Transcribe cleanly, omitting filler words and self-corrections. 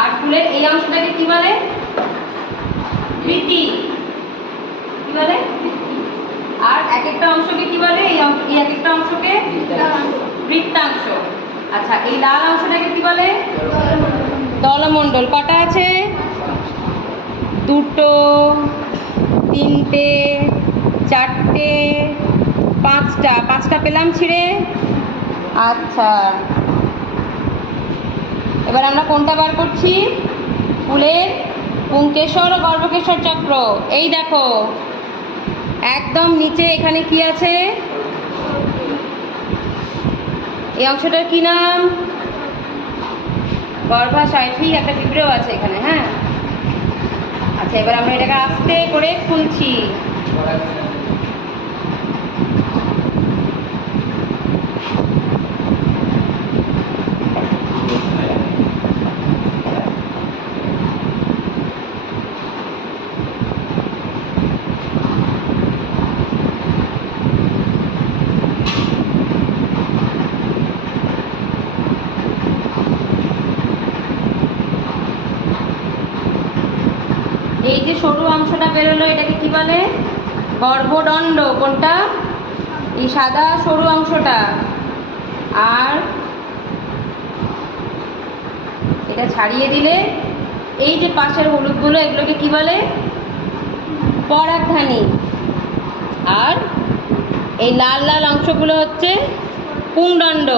আর ফুলের এই অংশটাকে কি বলে? বৃতি। কি বলে? আর এক একটা অংশকে কি বলে? এই এক একটা অংশকে বৃত্তাংশ। আচ্ছা, এই লাল অংশটাকে কি বলে? দলমণ্ডল। কটা আছে? দুটো, তিনটে, চারটে, পাঁচটা। পাঁচটা পেলাম ছিঁড়ে। আচ্ছা, এবার আমরা কোনটা বার করছি? ফুলের পুংকেশর ও গর্ভকেশর চক্র। এই দেখো একদম নিচে এখানে কি আছে? এই অংশটার কি নাম? গর্ভাশয়। ঠিক, একটা পিঁপড়েও আছে এখানে। হ্যাঁ, আচ্ছা, এবার আমরা এটাকে আস্তে করে খুলছি। এই যে সরু অংশটা বেরোলো এটাকে কি বলে? গর্ভদণ্ড। কোনটা? এই সাদা সরু অংশটা। আর এটা ছাড়িয়ে দিলে এই যে পাশের হলুদগুলো এগুলোকে কি বলে? পরাগধানী। আর এই লাল লাল অংশগুলো হচ্ছে পুংদণ্ড।